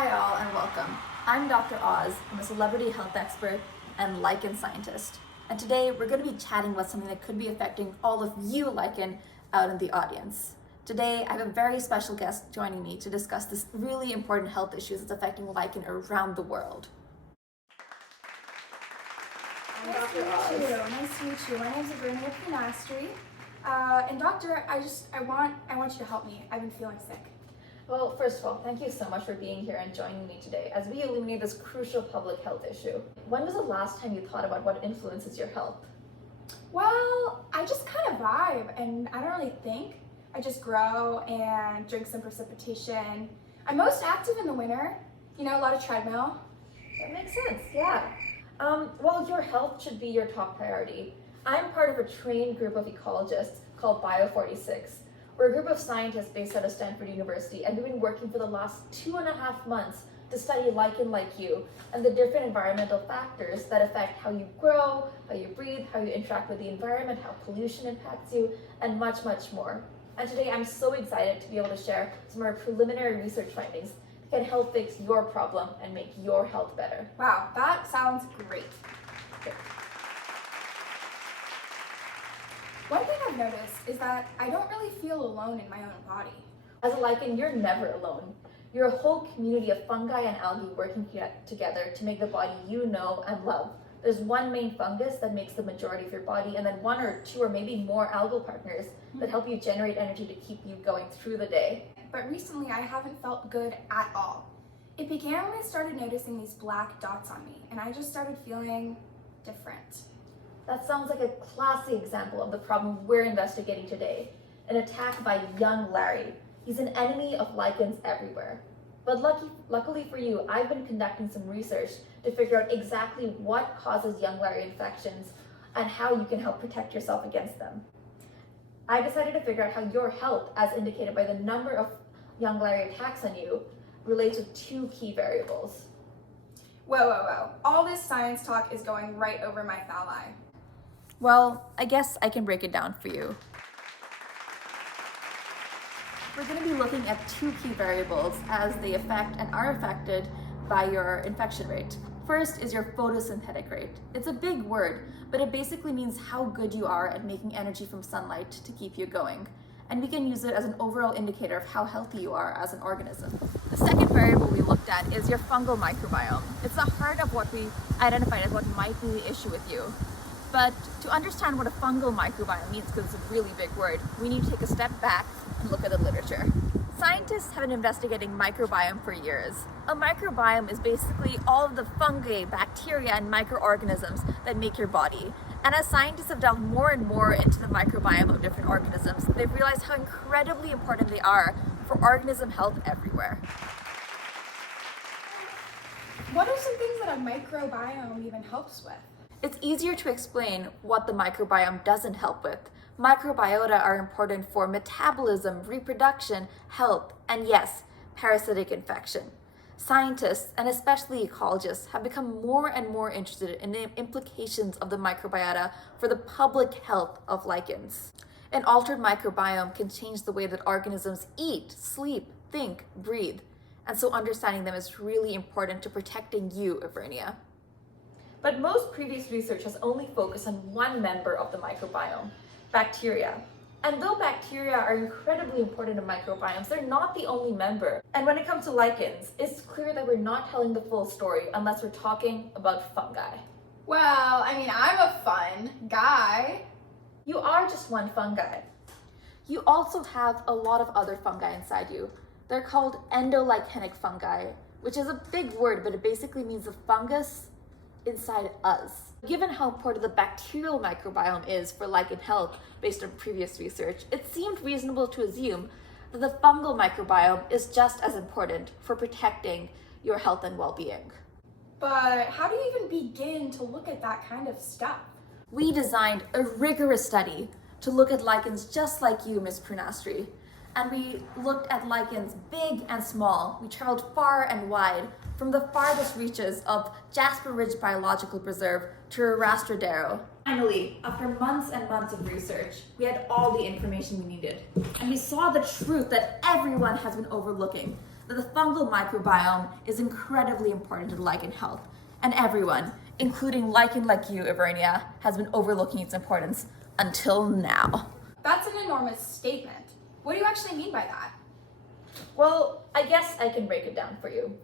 Hi all and welcome. I'm Dr. Oz. I'm a celebrity health expert and lichen scientist. And today we're going to be chatting about something that could be affecting all of you lichen out in the audience. Today I have a very special guest joining me to discuss this really important health issue that's affecting lichen around the world. Nice to meet you. My name is Evernia prunastri. And doctor, I want you to help me. I've been feeling sick. Well, first of all, thank you so much for being here and joining me today as we illuminate this crucial public health issue. When was the last time you thought about what influences your health? Well, I just kind of vibe and I don't really think. I just grow and drink some precipitation. I'm most active in the winter, a lot of treadmill. That makes sense, yeah. Well, your health should be your top priority. I'm part of a trained group of ecologists called Bio46. We're a group of scientists based out of Stanford University, and we've been working for the last 2.5 months to study lichen like you and the different environmental factors that affect how you grow, how you breathe, how you interact with the environment, how pollution impacts you, and much, much more. And today I'm so excited to be able to share some of our preliminary research findings that can help fix your problem and make your health better. Wow, that sounds great. Okay. One thing I've noticed is that I don't really feel alone in my own body. As a lichen, you're never alone. You're a whole community of fungi and algae working together to make the body you know and love. There's one main fungus that makes the majority of your body, and then 1 or 2 or maybe more algal partners that help you generate energy to keep you going through the day. But recently I haven't felt good at all. It began when I started noticing these black dots on me, and I just started feeling different. That sounds like a classic example of the problem we're investigating today, an attack by young Larry. He's an enemy of lichens everywhere. But luckily for you, I've been conducting some research to figure out exactly what causes young Larry infections and how you can help protect yourself against them. I decided to figure out how your health, as indicated by the number of young Larry attacks on you, relates with 2 key variables. Whoa. All this science talk is going right over my foul eye. Well, I guess I can break it down for you. We're going to be looking at 2 key variables as they affect and are affected by your infection rate. First is your photosynthetic rate. It's a big word, but it basically means how good you are at making energy from sunlight to keep you going. And we can use it as an overall indicator of how healthy you are as an organism. The second variable we looked at is your fungal microbiome. It's the heart of what we identified as what might be the issue with you. But to understand what a fungal microbiome means, because it's a really big word, we need to take a step back and look at the literature. Scientists have been investigating microbiome for years. A microbiome is basically all of the fungi, bacteria, and microorganisms that make your body. And as scientists have delved more and more into the microbiome of different organisms, they've realized how incredibly important they are for organism health everywhere. What are some things that a microbiome even helps with? It's easier to explain what the microbiome doesn't help with. Microbiota are important for metabolism, reproduction, health, and yes, parasitic infection. Scientists, and especially ecologists, have become more and more interested in the implications of the microbiota for the public health of lichens. An altered microbiome can change the way that organisms eat, sleep, think, breathe, and so understanding them is really important to protecting you, Evernia. But most previous research has only focused on one member of the microbiome, bacteria. And though bacteria are incredibly important in microbiomes, they're not the only member. And when it comes to lichens, it's clear that we're not telling the full story unless we're talking about fungi. Well, I'm a fun guy. You are just one fungi. You also have a lot of other fungi inside you. They're called endolichenic fungi, which is a big word, but it basically means the fungus inside us. Given how important the bacterial microbiome is for lichen health based on previous research, it seemed reasonable to assume that the fungal microbiome is just as important for protecting your health and well-being. But how do you even begin to look at that kind of stuff? We designed a rigorous study to look at lichens just like you, Ms. Prunastri. and we looked at lichens big and small. We traveled far and wide, from the farthest reaches of Jasper Ridge Biological Preserve to Rastradero. Finally, after months and months of research, we had all the information we needed, and we saw the truth that everyone has been overlooking, that the fungal microbiome is incredibly important to lichen health, and everyone, including lichen like you, Evernia, has been overlooking its importance until now. That's an enormous statement. What do you actually mean by that? Well, I guess I can break it down for you.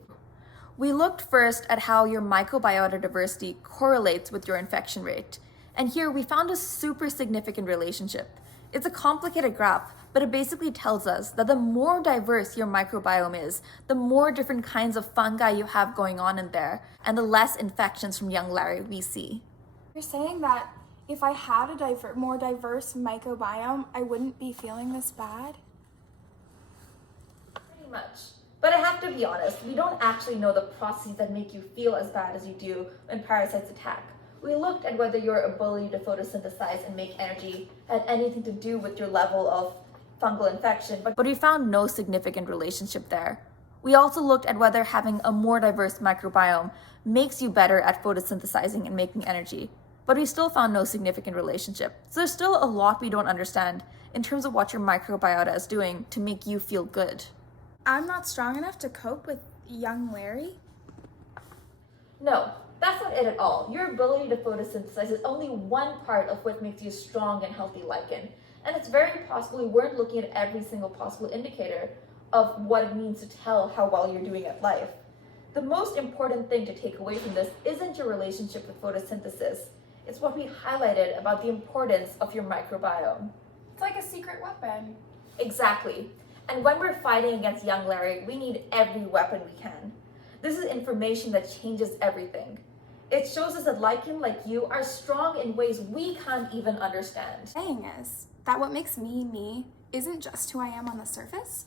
We looked first at how your microbiota diversity correlates with your infection rate. And here we found a super significant relationship. It's a complicated graph, but it basically tells us that the more diverse your microbiome is, the more different kinds of fungi you have going on in there, and the less infections from young Larry we see. You're saying that if I had a more diverse microbiome, I wouldn't be feeling this bad? Pretty much. But I have to be honest, we don't actually know the processes that make you feel as bad as you do when parasites attack. We looked at whether your ability to photosynthesize and make energy had anything to do with your level of fungal infection, but we found no significant relationship there. We also looked at whether having a more diverse microbiome makes you better at photosynthesizing and making energy, but we still found no significant relationship. So there's still a lot we don't understand in terms of what your microbiota is doing to make you feel good. I'm not strong enough to cope with young Larry? No, that's not it at all. Your ability to photosynthesize is only one part of what makes you strong and healthy lichen. And it's very possible we weren't looking at every single possible indicator of what it means to tell how well you're doing at life. The most important thing to take away from this isn't your relationship with photosynthesis. It's what we highlighted about the importance of your microbiome. It's like a secret weapon. Exactly. And when we're fighting against young Larry, we need every weapon we can. This is information that changes everything. It shows us that lichen like you are strong in ways we can't even understand. Saying is that what makes me me isn't just who I am on the surface,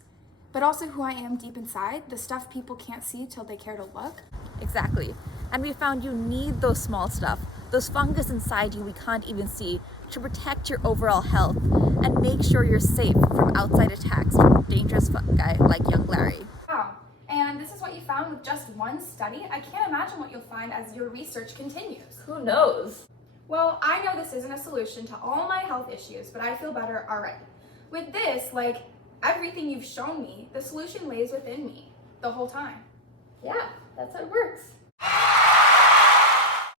but also who I am deep inside, the stuff people can't see till they care to look. Exactly. And we found you need those small stuff, those fungus inside you we can't even see, to protect your overall health and make sure you're safe from outside attacks from dangerous fungi like young Larry. Wow. And this is what you found with just one study? I can't imagine what you'll find as your research continues. Who knows? Well, I know this isn't a solution to all my health issues, but I feel better already. With this, like everything you've shown me, the solution lays within me the whole time. Yeah, that's how it works.